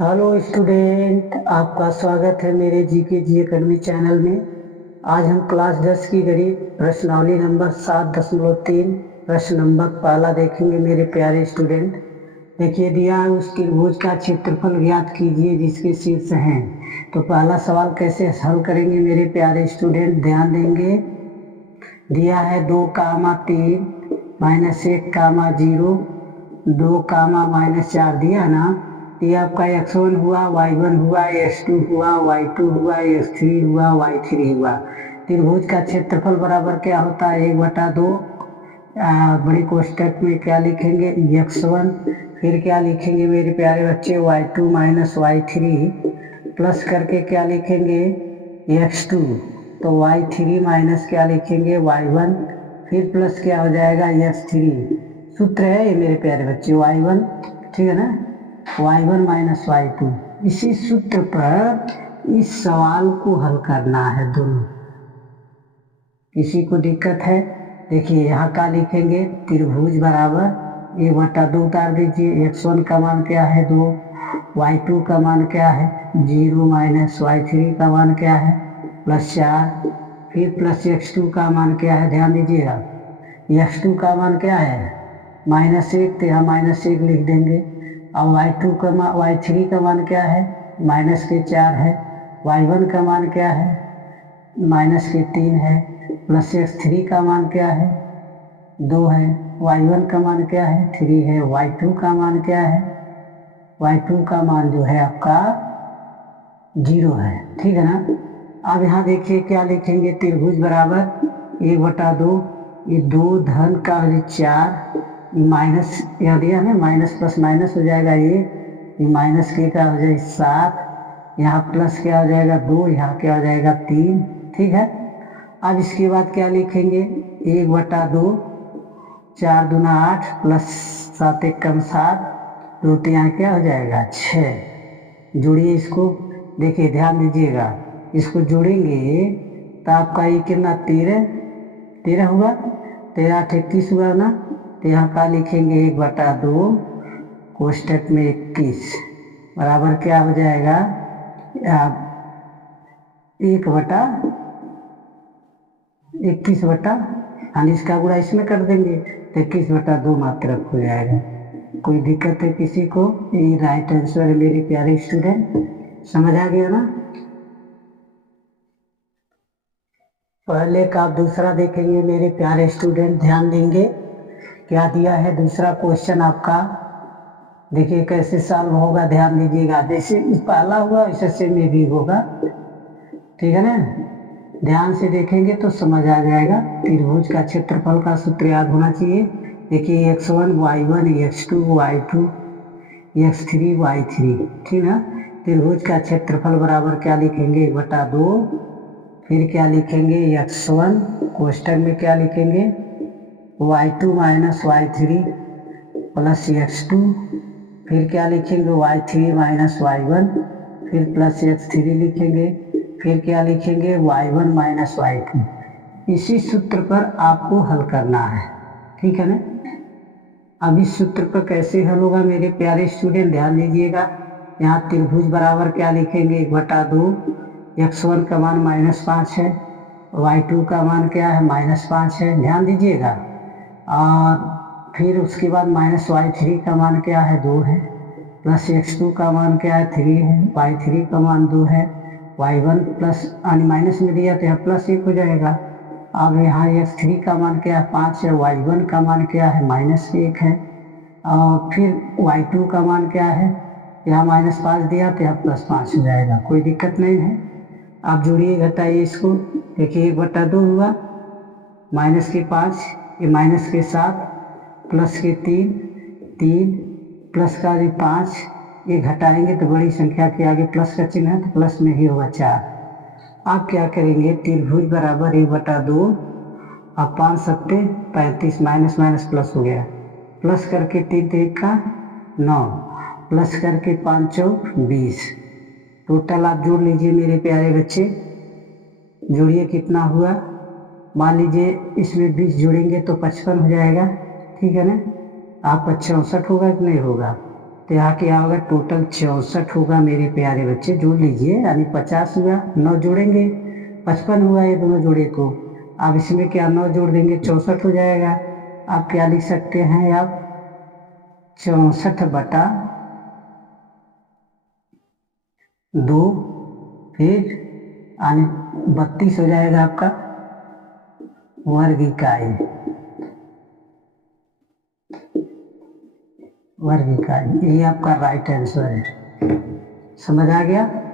Hello student, आपका स्वागत है मेरे जीके जी एकेडमी चैनल में। आज हम क्लास 10 की गणित प्रश्नावली नंबर 7.3 प्रश्न नंबर पहला देखेंगे मेरे प्यारे स्टूडेंट। देखिए दिया है, उस त्रिभुज का क्षेत्रफल ज्ञात कीजिए जिसके शीर्ष हैं। तो पहला सवाल कैसे हल करेंगे मेरे प्यारे स्टूडेंट, ध्यान देंगे। दिया है 2, 3 -1, 0 2, -4 दिया ना। ये आपका x1 हुआ, y1 हुआ, x2 हुआ, y2 हुआ, x3 हुआ, y3 हुआ। त्रिभुज का क्षेत्रफल बराबर क्या होता है 1/2। बड़ी कोष्टक में क्या लिखेंगे x1, फिर क्या लिखेंगे मेरे प्यारे बच्चे y2 - y3 प्लस करके क्या लिखेंगे x2, तो y3 माइनस क्या लिखेंगे y1, फिर प्लस क्या हो जाएगा x3। सूत्र है ये मेरे प्यारे बच्चे y1, ठीक है ना, y1 - y2। इसी सूत्र पर इस सवाल को हल करना है दोनों। किसी को दिक्कत है? देखिए यहाँ क्या लिखेंगे, त्रिभुज बराबर 1/2 उतार दीजिए। x1 का मान क्या है 2, y2 का मान क्या है 0 -y3 का मान क्या है +4, फिर प्लस x2 का मान क्या है, ध्यान दीजिएगा x2 का मान क्या है -1, तो यहाँ -1 लिख देंगे। और y3 का मान क्या है -4 है, y1 का मान क्या है -3 है, प्लस x3 का मान क्या है 2 है, y1 का मान क्या है 3 है, y2 का मान क्या है, y2 का मान जो है आपका 0 है, ठीक है ना। अब यहाँ देखिए क्या लिखेंगे, त्रिभुज बराबर 1/2, ये 2 धन का 4 माइनस, यह दिया है माइनस प्लस माइनस हो जाएगा, ये माइनस के का हो जाएगा 7, यहाँ प्लस क्या हो जाएगा 2, यहाँ क्या हो जाएगा 3, ठीक है। अब इसके बाद क्या लिखेंगे 1/2, 4 दूना 8 प्लस 7 1 कम 7, तो यहाँ क्या हो जाएगा 6। जोड़िए इसको, देखिए ध्यान दीजिएगा, इसको जोड़ेंगे तो आपका ये कितना 13 हुआ, 13 31 हुआ ना। तो यहाँ का लिखेंगे 1/2 कोष्टक में 21 बराबर क्या हो जाएगा 1/21 हम इसका गुणा इसमें कर देंगे तो 21/2 मात्रक हो जाएगा। कोई दिक्कत है किसी को? ये राइट आंसर है मेरे प्यारे स्टूडेंट, समझ आ गया ना। पहले का आप दूसरा देखेंगे मेरे प्यारे स्टूडेंट, ध्यान देंगे क्या दिया है दूसरा क्वेश्चन आपका। देखिए कैसे सॉल्व होगा, ध्यान दीजिएगा, जैसे पहला हुआ वैसे सेम में भी होगा, ठीक है ना। ध्यान से देखेंगे तो समझ आ जाएगा। त्रिभुज का क्षेत्रफल का सूत्र याद होना चाहिए। देखिए x1 y1 x2 y2 x3 y3, ठीक है। त्रिभुज का क्षेत्रफल बराबर क्या लिखेंगे 1/2, फिर क्या लिखेंगे x1 कोष्टक में क्या लिखेंगे y2 - y3 प्लस x2, फिर क्या लिखेंगे y3 - y1, फिर प्लस x3 लिखेंगे, फिर क्या लिखेंगे y1 - y2। इसी सूत्र पर आपको हल करना है, ठीक है ना। अब इस सूत्र पर कैसे हल होगा मेरे प्यारे स्टूडेंट, ध्यान दीजिएगा। यहाँ त्रिभुज बराबर क्या लिखेंगे 1/2, x1 का मान -5 है, y2 का मान क्या है -5 है, ध्यान दीजिएगा। और फिर उसके बाद -y3 का मान क्या है 2 है, प्लस x2 का मान क्या है 3 है, y3 का मान 2 है, y1 प्लस माइनस में दिया तो यहाँ +1 हो जाएगा। अब यहाँ x3 का मान क्या है 5 है, y1 का मान क्या है -1 है, और फिर y2 का मान क्या है, यहाँ -5 दिया तो यहाँ +5 हो जाएगा, कोई दिक्कत नहीं है। आप जोड़िए घटाइए इसको, देखिए 1/2 हुआ, -5, ये -7 प्लस के 3 प्लस का 5, ये घटाएंगे तो बड़ी संख्या के आगे प्लस का चिन्ह है तो प्लस में ही होगा 4। आप क्या करेंगे त्रिभुज बराबर 1/2, आप 5 सत्ते 35 माइनस माइनस प्लस हो गया, प्लस करके 3 3 का 9 प्लस करके 5 चौक 20, टोटल आप जोड़ लीजिए मेरे प्यारे बच्चे, जोड़िए कितना हुआ, मान लीजिए इसमें 20 जोड़ेंगे तो 55 हो जाएगा, ठीक है ना। आपका 64 होगा कि नहीं होगा, तो यहाँ क्या होगा, टोटल 64 होगा मेरे प्यारे बच्चे, जोड़ लीजिए। यानी 50 हुआ, 9 जोड़ेंगे 55 हुआ, ये दोनों जोड़े को। अब इसमें क्या 9 जोड़ देंगे 64 हो जाएगा। आप क्या लिख सकते हैं, आप 64/2, फिर यानी 32 हो जाएगा आपका वर्ग इकाई। यही आपका राइट आंसर है। समझ आ गया।